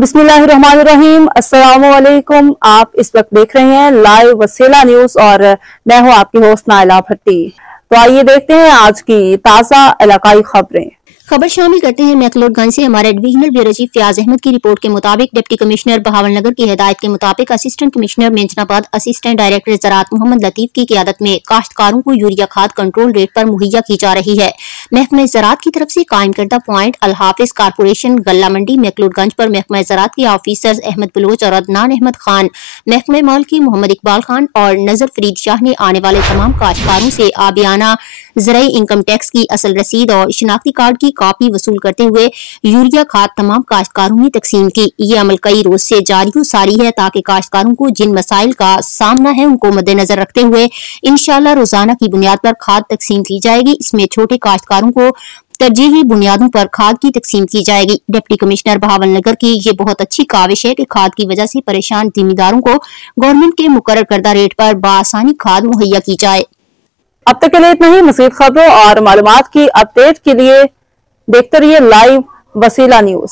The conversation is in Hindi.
बिस्मिल्लाहिर्रहमानिर्रहीम। अस्सलामुअलैकुम। आप इस वक्त देख रहे हैं लाइव वसीला न्यूज और मैं हूं आपकी होस्ट नाइला भट्टी। तो आइए देखते हैं आज की ताज़ा इलाकाई खबरें। खबर शामिल करते हैं मैकलोडगंज से। हमारे divisional bureau chief Fayaz Ahmad की रिपोर्ट के मुताबिक डिप्टी कमिश्नर बहावलनगर की हिदायत के मुताबिक असिस्टेंट कमिश्नर मेंजनाबाद असिस्टेंट डायरेक्टर ज़राअत मोहम्मद लतीफ की क़ियादत में काश्तकारों को यूरिया खाद कंट्रोल रेट पर मुहैया की जा रही है। महकमा ज़राअत की तरफ से कायम करदा पॉइंट अल हाफिज कारपोरेशन गल्ला मंडी मैकलोडगंज पर महकमा ज़राअत के ऑफिसर्स अहमद बलोच और अदनान अहमद खान, महकमा माल की मोहम्मद इकबाल खान और नजर फरीद शाह ने आने वाले तमाम काश्तकारों से आबियाना ज़राई इनकम टैक्स की असल रसीद और शिनाख्ती कार्ड की कॉपी वसूल करते हुए यूरिया खाद तमाम काश्तकारों में तकसीम की। ये अमल कई रोज से जारी व सारी है ताकि काश्तकारों को जिन मसाइल का सामना है उनको मद्देनजर रखते हुए इंशाअल्लाह रोजाना की बुनियाद पर खाद तकसीम की जाएगी। इसमें छोटे काश्तकारों को तरजीही बुनियादों पर खाद की तकसीम की जाएगी। डिप्टी कमिश्नर बहावलनगर की ये बहुत अच्छी काविश है कि खाद की वजह से परेशान जिम्मेदारों को गवर्नमेंट के मुकर्रर करदा रेट पर बासानी खाद मुहैया की जाए। अब तक के लिए इतना ही। मज़ीद खबरों और मालूमात की अपडेट के लिए देखते रहिए लाइव वसीला न्यूज।